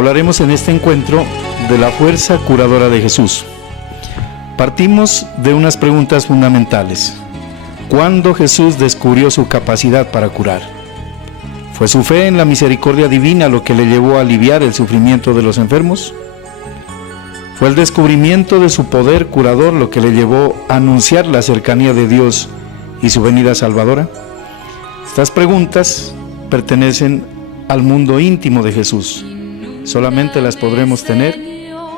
Hablaremos en este encuentro de la fuerza curadora de Jesús. Partimos de unas preguntas fundamentales. ¿Cuándo Jesús descubrió su capacidad para curar? ¿Fue su fe en la misericordia divina lo que le llevó a aliviar el sufrimiento de los enfermos? ¿Fue el descubrimiento de su poder curador lo que le llevó a anunciar la cercanía de Dios y su venida salvadora? Estas preguntas pertenecen al mundo íntimo de Jesús. Solamente las podremos tener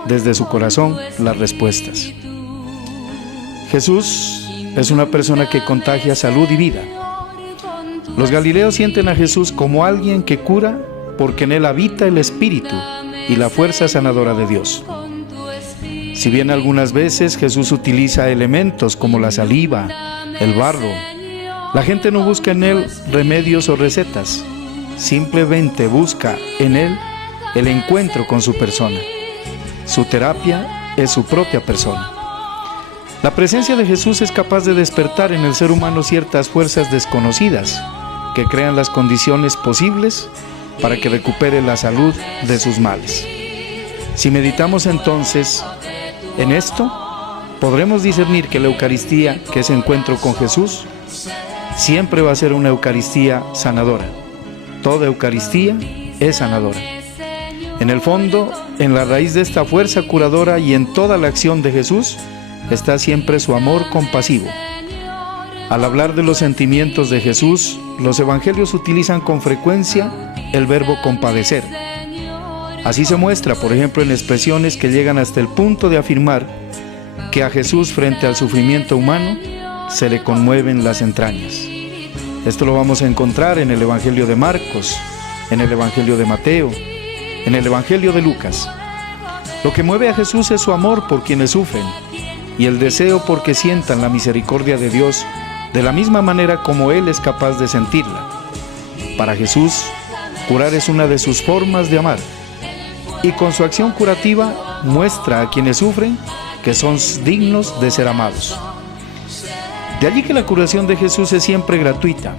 desde su corazón, las respuestas. Jesús es una persona que contagia salud y vida. Los galileos sienten a Jesús como alguien que cura porque en él habita el Espíritu y la fuerza sanadora de Dios. Si bien algunas veces Jesús utiliza elementos como la saliva, el barro, la gente no busca en él remedios o recetas, simplemente busca en él el encuentro con su persona. Su terapia es su propia persona. La presencia de Jesús es capaz de despertar en el ser humano ciertas fuerzas desconocidas que crean las condiciones posibles para que recupere la salud de sus males. Si meditamos entonces en esto, podremos discernir que la Eucaristía, que es encuentro con Jesús, siempre va a ser una Eucaristía sanadora. Toda Eucaristía es sanadora. En el fondo, en la raíz de esta fuerza curadora y en toda la acción de Jesús, está siempre su amor compasivo. Al hablar de los sentimientos de Jesús, los evangelios utilizan con frecuencia el verbo compadecer. Así se muestra, por ejemplo, en expresiones que llegan hasta el punto de afirmar que a Jesús, frente al sufrimiento humano, se le conmueven las entrañas. Esto lo vamos a encontrar en el Evangelio de Marcos, en el Evangelio de Mateo, en el Evangelio de Lucas. Lo que mueve a Jesús es su amor por quienes sufren y el deseo por que sientan la misericordia de Dios de la misma manera como Él es capaz de sentirla. Para Jesús, curar es una de sus formas de amar, y con su acción curativa muestra a quienes sufren que son dignos de ser amados. De allí que la curación de Jesús es siempre gratuita,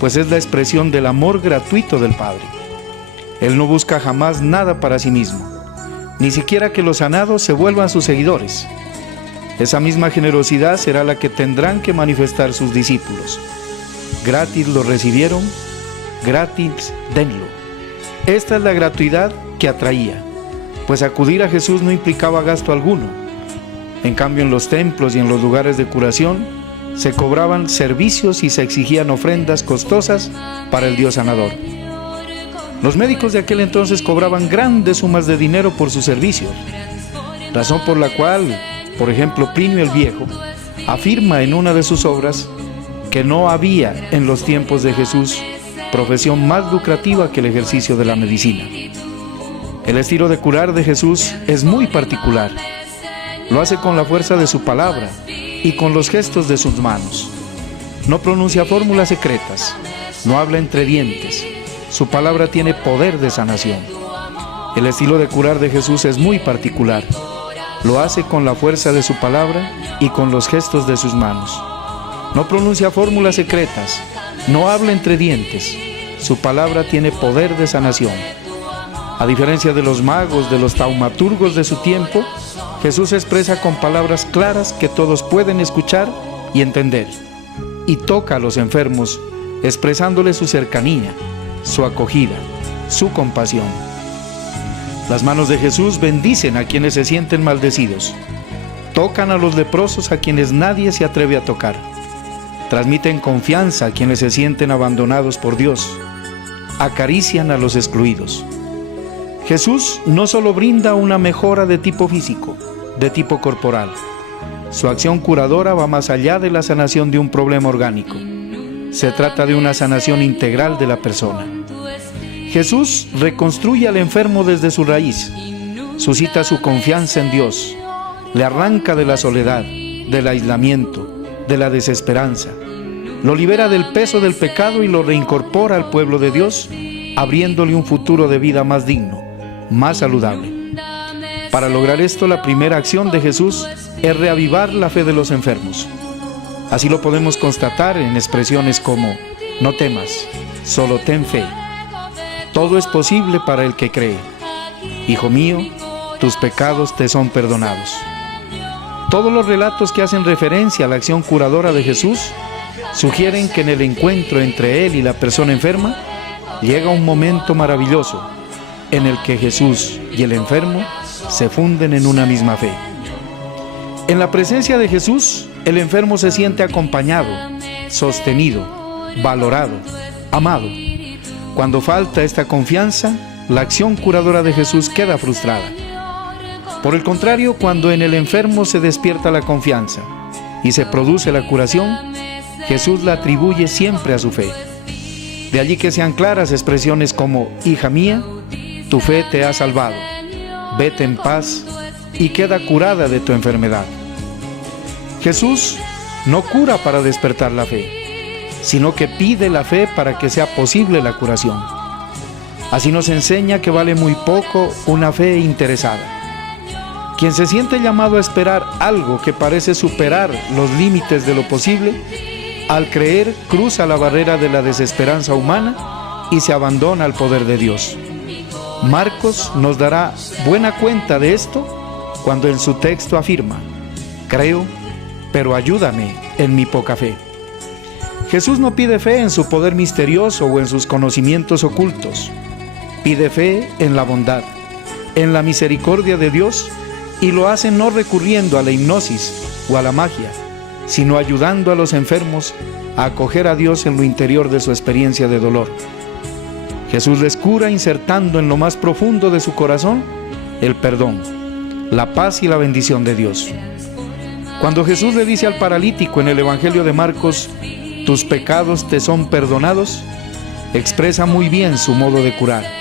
pues es la expresión del amor gratuito del Padre. Él no busca jamás nada para sí mismo, ni siquiera que los sanados se vuelvan sus seguidores. Esa misma generosidad será la que tendrán que manifestar sus discípulos. Gratis lo recibieron, gratis denlo. Esta es la gratuidad que atraía, pues acudir a Jesús no implicaba gasto alguno. En cambio, en los templos y en los lugares de curación se cobraban servicios y se exigían ofrendas costosas para el Dios sanador. Los médicos de aquel entonces cobraban grandes sumas de dinero por sus servicios, razón por la cual, por ejemplo, Plinio el Viejo afirma en una de sus obras que no había en los tiempos de Jesús profesión más lucrativa que el ejercicio de la medicina. El estilo de curar de Jesús es muy particular. Lo hace con la fuerza de su palabra y con los gestos de sus manos. No pronuncia fórmulas secretas, no habla entre dientes. Su palabra tiene poder de sanación. El estilo de curar de Jesús es muy particular. Lo hace con la fuerza de su palabra y con los gestos de sus manos. No pronuncia fórmulas secretas, no habla entre dientes. Su palabra tiene poder de sanación. A diferencia de los magos, de los taumaturgos de su tiempo, Jesús expresa con palabras claras que todos pueden escuchar y entender. Y toca a los enfermos, expresándoles su cercanía, su acogida, su compasión. Las manos de Jesús bendicen a quienes se sienten maldecidos. Tocan a los leprosos a quienes nadie se atreve a tocar. Transmiten confianza a quienes se sienten abandonados por Dios. Acarician a los excluidos. Jesús no solo brinda una mejora de tipo físico, de tipo corporal. Su acción curadora va más allá de la sanación de un problema orgánico. Se trata de una sanación integral de la persona. Jesús reconstruye al enfermo desde su raíz, suscita su confianza en Dios, le arranca de la soledad, del aislamiento, de la desesperanza, lo libera del peso del pecado y lo reincorpora al pueblo de Dios, abriéndole un futuro de vida más digno, más saludable. Para lograr esto, la primera acción de Jesús es reavivar la fe de los enfermos. Así lo podemos constatar en expresiones como: no temas, solo ten fe. Todo es posible para el que cree. Hijo mío, tus pecados te son perdonados. Todos los relatos que hacen referencia a la acción curadora de Jesús sugieren que en el encuentro entre Él y la persona enferma llega un momento maravilloso en el que Jesús y el enfermo se funden en una misma fe. En la presencia de Jesús, el enfermo se siente acompañado, sostenido, valorado, amado. Cuando falta esta confianza, la acción curadora de Jesús queda frustrada. Por el contrario, cuando en el enfermo se despierta la confianza y se produce la curación, Jesús la atribuye siempre a su fe. De allí que sean claras expresiones como: hija mía, tu fe te ha salvado, vete en paz y queda curada de tu enfermedad. Jesús no cura para despertar la fe, sino que pide la fe para que sea posible la curación. Así nos enseña que vale muy poco una fe interesada. Quien se siente llamado a esperar algo que parece superar los límites de lo posible, al creer cruza la barrera de la desesperanza humana y se abandona al poder de Dios. Marcos nos dará buena cuenta de esto cuando en su texto afirma: creo, pero ayúdame en mi poca fe. Jesús no pide fe en su poder misterioso o en sus conocimientos ocultos. Pide fe en la bondad, en la misericordia de Dios, y lo hace no recurriendo a la hipnosis o a la magia, sino ayudando a los enfermos a acoger a Dios en lo interior de su experiencia de dolor. Jesús les cura insertando en lo más profundo de su corazón el perdón, la paz y la bendición de Dios. Cuando Jesús le dice al paralítico en el Evangelio de Marcos: tus pecados te son perdonados, expresa muy bien su modo de curar.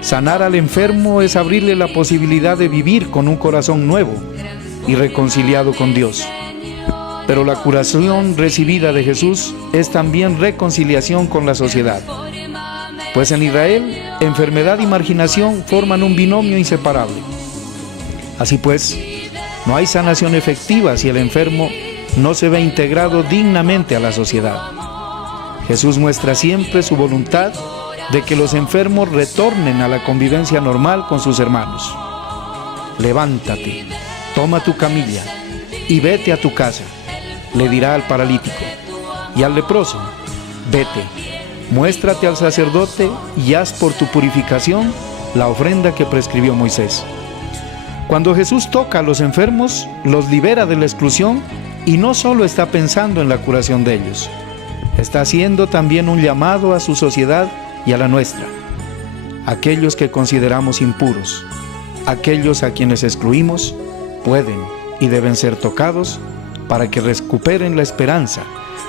Sanar al enfermo es abrirle la posibilidad de vivir con un corazón nuevo y reconciliado con Dios. Pero la curación recibida de Jesús es también reconciliación con la sociedad. Pues en Israel, enfermedad y marginación forman un binomio inseparable. Así pues, no hay sanación efectiva si el enfermo no se ve integrado dignamente a la sociedad. Jesús muestra siempre su voluntad de que los enfermos retornen a la convivencia normal con sus hermanos. Levántate, toma tu camilla y vete a tu casa, le dirá al paralítico, y al leproso: vete, muéstrate al sacerdote y haz por tu purificación la ofrenda que prescribió Moisés. Cuando Jesús toca a los enfermos, los libera de la exclusión y no solo está pensando en la curación de ellos, está haciendo también un llamado a su sociedad y a la nuestra. Aquellos que consideramos impuros, aquellos a quienes excluimos, pueden y deben ser tocados para que recuperen la esperanza,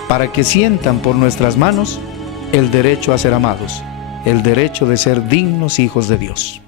para que sientan por nuestras manos el derecho a ser amados, el derecho de ser dignos hijos de Dios.